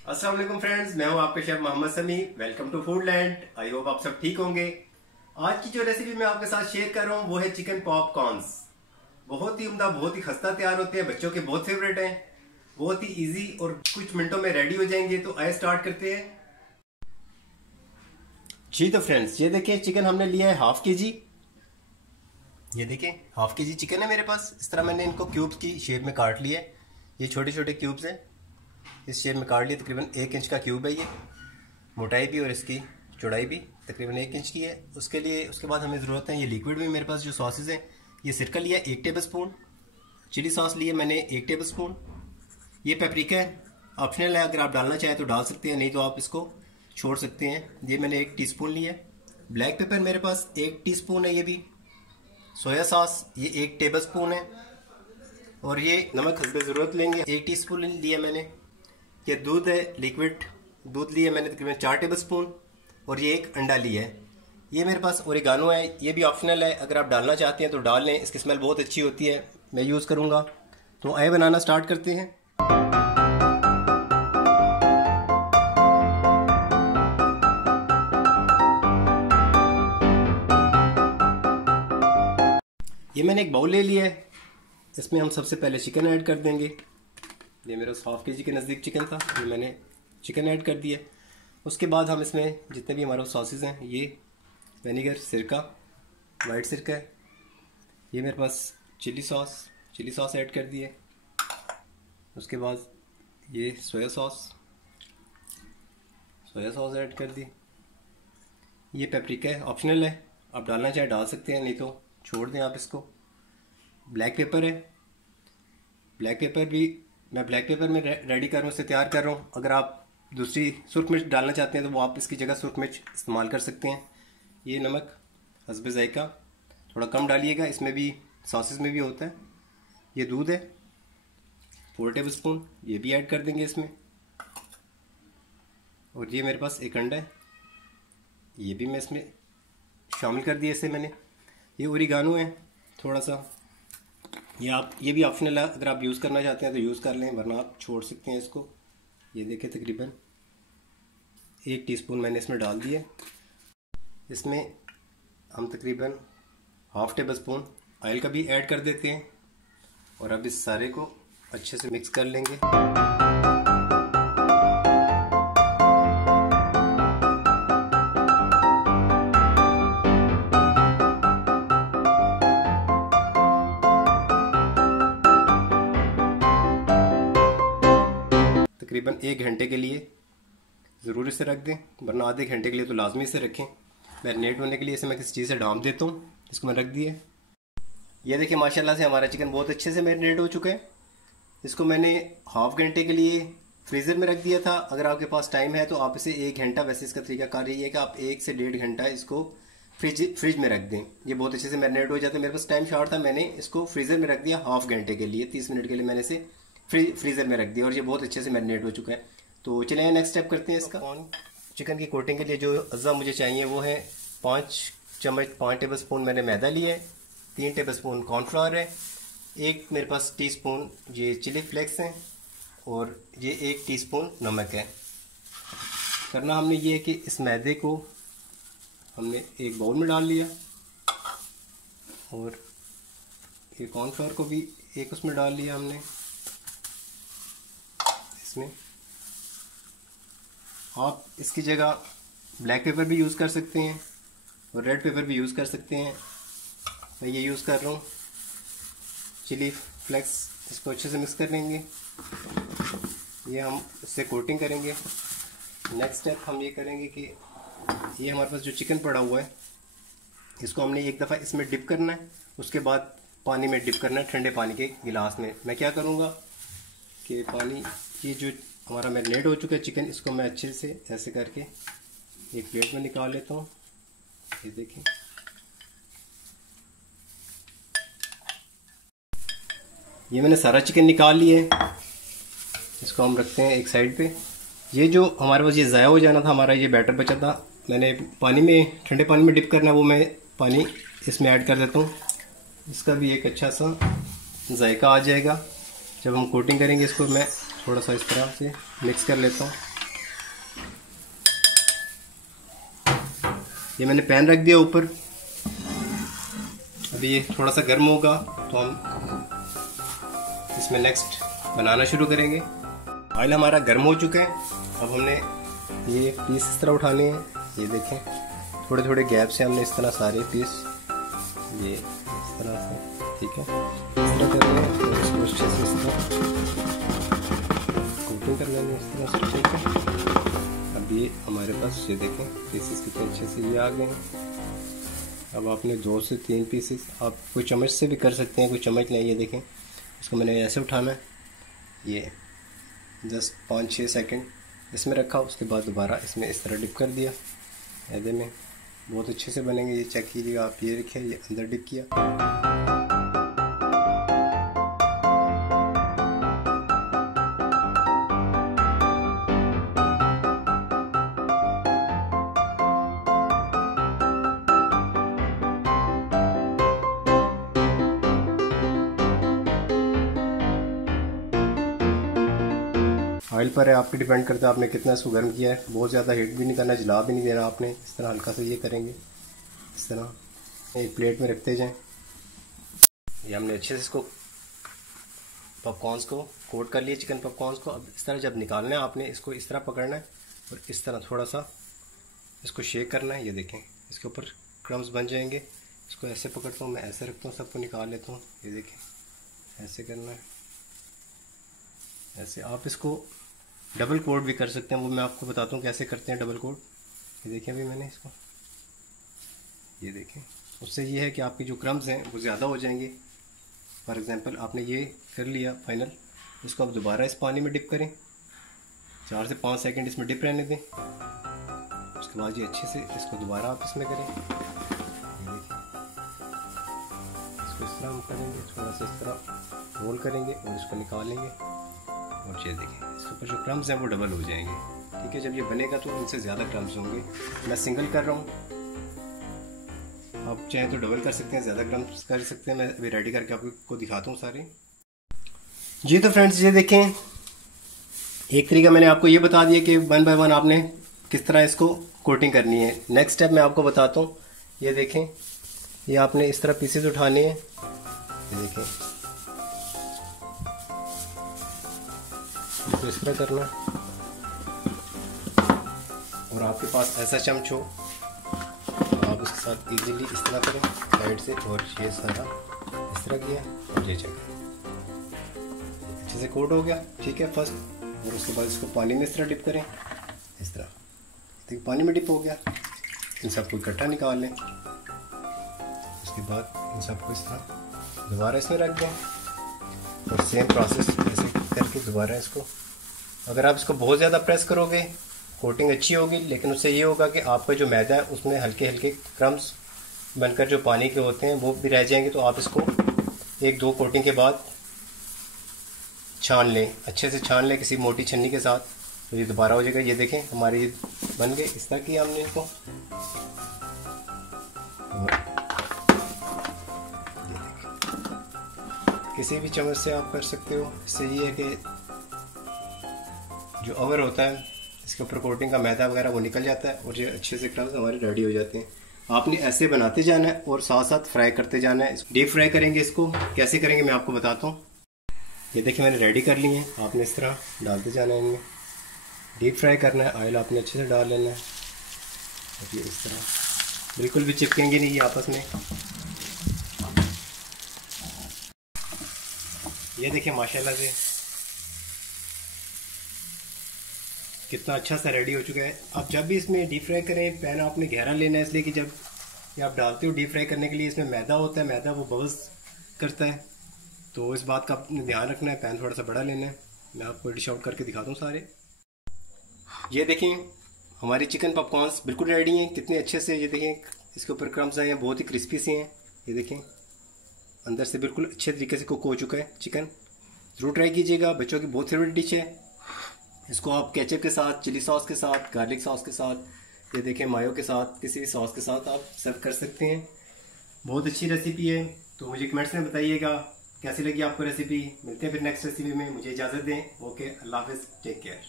अस्सलाम वालेकुम फ्रेंड्स, मैं हूं आपके chef Mohammed Sami. Welcome to Foodland. I hope आप सब ठीक होंगे। आज की जो रेसिपी मैं आपके साथ शेयर कर रहा हूं वो है चिकन पॉपकॉर्न्स। बहुत ही उम्दा, बहुत ही खस्ता तैयार होते हैं, बच्चों के बहुत फेवरेट हैं, बहुत ही इजी और कुछ मिनटों में रेडी हो जाएंगे। तो आइए स्टार्ट करते हैं जी। तो फ्रेंड्स, ये देखें, चिकन हमने लिया है हाफ के जी। ये देखें, हाफ के जी चिकन है मेरे पास। इस तरह मैंने इनको क्यूब्स की शेप में काट लिया है। ये छोटे छोटे क्यूब्स हैं, इस शेप में काट लिया। तकरीबन 1 इंच का क्यूब है ये, मोटाई भी और इसकी चौड़ाई भी तकरीबन 1 इंच की है। उसके बाद हमें ज़रूरत है ये लिक्विड में मेरे पास जो सॉसेज हैं। ये सिरका लिया 1 टेबल स्पून, चिली सॉस लिए मैंने 1 टेबल स्पून। ये पेपरिका है, ऑप्शनल है, अगर आप डालना चाहें तो डाल सकते हैं, नहीं तो आप इसको छोड़ सकते हैं। ये मैंने 1 टीस्पून लिया है। ब्लैक पेपर मेरे पास 1 टीस्पून है। ये भी सोया सॉस ये 1 टेबल स्पून है। और ये नमक हस्बे ज़रूरत लेंगे, 1 टीस्पून लिया मैंने। ये दूध है, लिक्विड दूध लिया मैंने तकरीबन 4 टेबल स्पून। और ये 1 अंडा लिया है। ये मेरे पास ओरिगानो है, ये भी ऑप्शनल है, अगर आप डालना चाहते हैं तो डाल लें, इसकी स्मेल बहुत अच्छी होती है, मैं यूज़ करूँगा। तो आइए बनाना स्टार्ट करते हैं। ये मैंने एक बाउल ले लिया है, इसमें हम सबसे पहले चिकन ऐड कर देंगे। ये मेरा हाफ के जी के नज़दीक चिकन था, ये मैंने चिकन ऐड कर दिया। उसके बाद हम इसमें जितने भी हमारे सॉसेज हैं, ये विनेगर, सिरका, वाइट सिरका है, ये मेरे पास चिली सॉस ऐड कर दिए। उसके बाद ये सोया सॉस ऐड कर दी। ये पेपरिका है, ऑप्शनल है, आप डालना चाहे डाल सकते हैं, नहीं तो छोड़ दें आप इसको। ब्लैक पेपर है, ब्लैक पेपर भी मैं ब्लैक पेपर में रेडी कर रहा हूँ, इसे तैयार कर रहा हूँ। अगर आप दूसरी सुर्ख मिर्च डालना चाहते हैं तो वो आप इसकी जगह सुर्ख मिर्च इस्तेमाल कर सकते हैं। ये नमक हस्बे ज़ायका थोड़ा कम डालिएगा, इसमें भी सॉसेस में भी होता है। ये दूध है 4 टेबल स्पून, ये भी ऐड कर देंगे इसमें। और ये मेरे पास 1 अंडा है, ये भी मैं इसमें शामिल कर दिया इसे मैंने। ये ओरिगानो है थोड़ा सा, ये भी ऑप्शनल है, अगर आप यूज़ करना चाहते हैं तो यूज़ कर लें, वरना आप छोड़ सकते हैं इसको। ये देखें, तकरीबन 1 टीस्पून मैंने इसमें डाल दिया। इसमें हम तकरीबन ½ टेबल स्पून ऑयल का भी ऐड कर देते हैं। और अब इस सारे को अच्छे से मिक्स कर लेंगे। तकरीबन 1 घंटे के लिए ज़रूर इसे रख दें, वरना आधे घंटे के लिए तो लाजमी इसे रखें। मैरिनेट होने के लिए इसे मैं किसी चीज़ से ढाँप देता हूँ। इसको मैं रख दिए। ये देखिए, माशाल्लाह से हमारा चिकन बहुत अच्छे से मैरिनेट हो चुका है। इसको मैंने ½ घंटे के लिए फ्रीज़र में रख दिया था। अगर आपके पास टाइम है तो आप इसे 1 घंटा, वैसे इसका तरीकाकार यही है कि आप 1 से 1.5 घंटा इसको फ्रिज में रख दें, ये बहुत अच्छे से मैरिनेट हो जाता है। मेरे पास टाइम शॉर्ट था, मैंने इसको फ्रीज़र में रख दिया ½ घंटे के लिए, 30 मिनट के लिए मैंने इसे फ्रीज़र में रख दिया और ये बहुत अच्छे से मैरिनेट हो चुका है। तो चलिए नेक्स्ट स्टेप करते हैं इसका। चिकन की कोटिंग के लिए जो अज़्ज़ा मुझे चाहिए वो है 5 टेबल स्पून मैंने मैदा लिया है, 3 टेबल स्पून कॉर्नफ्लावर है, 1 मेरे पास टीस्पून ये चिली फ्लेक्स हैं, और ये 1 टीस्पून नमक है। करना हमने ये है कि इस मैदे को हमने एक बाउल में डाल लिया, और ये कॉर्नफ्लावर को भी एक उसमें डाल लिया हमने। इसमें आप इसकी जगह ब्लैक पेपर भी यूज़ कर सकते हैं और रेड पेपर भी यूज़ कर सकते हैं। मैं ये यूज़ कर रहा हूँ चिली फ्लेक्स। इसको अच्छे से मिक्स कर लेंगे, ये हम इससे कोटिंग करेंगे। नेक्स्ट स्टेप हम ये करेंगे कि ये हमारे पास जो चिकन पड़ा हुआ है, इसको हमने एक दफ़ा इसमें डिप करना है, उसके बाद पानी में डिप करना है, ठंडे पानी के गिलास में। मैं क्या करूँगा कि पानी, ये जो हमारा मैरिनेट हो चुका है चिकन, इसको मैं अच्छे से ऐसे करके एक प्लेट में निकाल लेता हूँ। ये देखें, ये मैंने सारा चिकन निकाल लिया है। इसको हम रखते हैं एक साइड पे। ये जो हमारे पास ये ज़ाया हो जाना था, हमारा ये बैटर बचा था, मैंने पानी में, ठंडे पानी में डिप करना है, वो मैं पानी इसमें ऐड कर देता हूँ। इसका भी एक अच्छा सा जायका आ जाएगा। जब हम कोटिंग करेंगे इसको, मैं थोड़ा सा इस तरह से मिक्स कर लेता हूँ। ये मैंने पैन रख दिया ऊपर। अभी ये थोड़ा सा गर्म होगा तो हम इसमें नेक्स्ट बनाना शुरू करेंगे। ऑयल हमारा गर्म हो चुका है। अब हमने ये पीस इस तरह उठाने हैं। ये देखें, थोड़े थोड़े गैप से हमने इस तरह सारे पीस ये इस तरह से, ठीक है, इस तरह कर लें और इसको अच्छे से इस तरह कोटिंग कर लेंगे इस तरह से, ठीक है। अब ये हमारे पास ये देखें पीसेस कितने अच्छे से ये आ गए हैं। अब आपने 2 से 3 पीसेस, आप कोई चम्मच से भी कर सकते हैं, कोई चम्मच नहीं। ये देखें, इसको मैंने ऐसे उठाना है, ये जस्ट 5-6 सेकंड इसमें रखा, उसके बाद दोबारा इसमें इस तरह डिप कर दिया मैदे में। बहुत अच्छे से बनेंगे, ये चेक कीजिएगा आप। ये रखिए, ये अंदर डिप किया। ऑयल पर है, आपके डिपेंड करता है आपने कितना इसको गर्म किया है। बहुत ज़्यादा हीट भी नहीं करना, जला भी नहीं देना आपने। इस तरह हल्का सा ये करेंगे, इस तरह एक प्लेट में रखते जाएं। ये हमने अच्छे से इसको पॉपकॉर्न्स को कोट कर लिया, चिकन पॉपकॉर्न्स को। अब इस तरह जब निकालना है आपने इसको इस तरह पकड़ना है और इस तरह थोड़ा सा इसको शेक करना है। ये देखें, इसके ऊपर क्रम्स बन जाएंगे। इसको ऐसे पकड़ता हूँ मैं, ऐसे रखता हूँ, सबको निकाल लेता हूँ। ये देखें, ऐसे करना है, ऐसे। आप इसको डबल कोट भी कर सकते हैं, वो मैं आपको बताता हूँ कैसे करते हैं डबल कोट। ये देखें, अभी मैंने इसको, ये देखें, उससे ये है कि आपकी जो क्रम्स हैं वो ज़्यादा हो जाएंगे। फॉर एग्जांपल आपने ये कर लिया फाइनल, इसको आप दोबारा इस पानी में डिप करें, 4 से 5 सेकंड इसमें डिप रहने दें। उसके बाद ये अच्छे से इसको दोबारा आप इसमें करें। ये देखिए, इसको इस तरह हम करेंगे, थोड़ा सा इस तरह रोल करेंगे और इसको निकालेंगे। और ये देखें, इसके ऊपर जो क्रम्स हैं वो डबल हो जाएंगे, ठीक है। जब ये बनेगा तो इनसे ज़्यादा क्रम्स होंगे। मैं सिंगल कर रहा हूँ, आप चाहें तो डबल कर सकते हैं, ज़्यादा क्रम्स कर सकते हैं। मैं अभी रेडी करके आपको दिखाता हूँ सारे। जी तो फ्रेंड्स, ये देखें, एक तरीका मैंने आपको ये बता दिया कि 1 बाय 1 आपने किस तरह इसको कोटिंग करनी है। नेक्स्ट स्टेप मैं आपको बताता हूँ। ये देखें, ये आपने इस तरह पीसेस उठाने हैं। ये देखें, तो इस तरह करना, और आपके पास ऐसा चम्मच हो तो आप उसके साथ इजीली इस तरह करें साइड से, और ये सारा इस तरह किया और ये चेक अच्छे से कोट हो गया, ठीक है फर्स्ट। और उसके बाद इसको पानी में इस तरह डिप करें, इस तरह, देखिए पानी में डिप हो गया। इन सबको इकट्ठा निकाल लें। उसके बाद इन सबको इस तरह दोबारा इसमें रख दें और सेम प्रोसेस ऐसे करके दोबारा इसको। अगर आप इसको बहुत ज़्यादा प्रेस करोगे कोटिंग अच्छी होगी, लेकिन उससे ये होगा कि आपका जो मैदा है उसमें हल्के हल्के क्रम्स बनकर जो पानी के होते हैं वो भी रह जाएंगे। तो आप इसको 1-2 कोटिंग के बाद छान लें, अच्छे से छान लें किसी मोटी छन्नी के साथ, तो ये दोबारा हो जाएगा। ये देखें, हमारे ये बन गए। इस तरह किया हमने इसको, किसी भी चम्मच से आप कर सकते हो। इससे ये है कि जो ओवर होता है इसके ऊपर कोटिंग का मैदा वगैरह वो निकल जाता है और ये अच्छे से क्रम्स हमारे रेडी हो जाते हैं। आपने ऐसे बनाते जाना है और साथ साथ फ्राई करते जाना है। डीप फ्राई करेंगे, इसको कैसे करेंगे मैं आपको बताता हूँ। ये देखिए, मैंने रेडी कर लिए हैं। आपने इस तरह डालते जाना है, इनमें डीप फ्राई करना है। ऑयल आपने अच्छे से डाल लेना है और ये इस तरह बिल्कुल भी चिपकेंगे नहीं ये आपस में। ये देखिए, माशाल्लाह से कितना अच्छा सा रेडी हो चुका है। आप जब भी इसमें डीप फ्राई करें, पैन आपने गहरा लेना है, इसलिए कि जब ये आप डालते हो डीप फ्राई करने के लिए इसमें मैदा होता है, मैदा वो बबल्स करता है, तो इस बात का आपने ध्यान रखना है। पैन थोड़ा सा बड़ा लेना है। मैं आपको डिश आउट करके दिखाता हूँ सारे। ये देखें, हमारे चिकन पॉपकॉर्न्स बिल्कुल रेडी हैं, कितने अच्छे से। ये देखें, इसके ऊपर क्रम्स आए हैं, बहुत ही क्रिस्पी से हैं। ये देखें, अंदर से बिल्कुल अच्छे तरीके से कुक हो चुका है चिकन। ज़रूर ट्राई कीजिएगा, बच्चों की बहुत फेवरेट डिश है। इसको आप केचप के साथ, चिली सॉस के साथ, गार्लिक सॉस के साथ, ये देखें मायो के साथ, किसी भी सॉस के साथ आप सर्व कर सकते हैं। बहुत अच्छी रेसिपी है। तो मुझे कमेंट्स में बताइएगा कैसी लगी आपको रेसिपी। मिलते हैं फिर नेक्स्ट रेसिपी में। मुझे इजाज़त दें। ओके, अल्लाह हाफ़िज़, टेक केयर।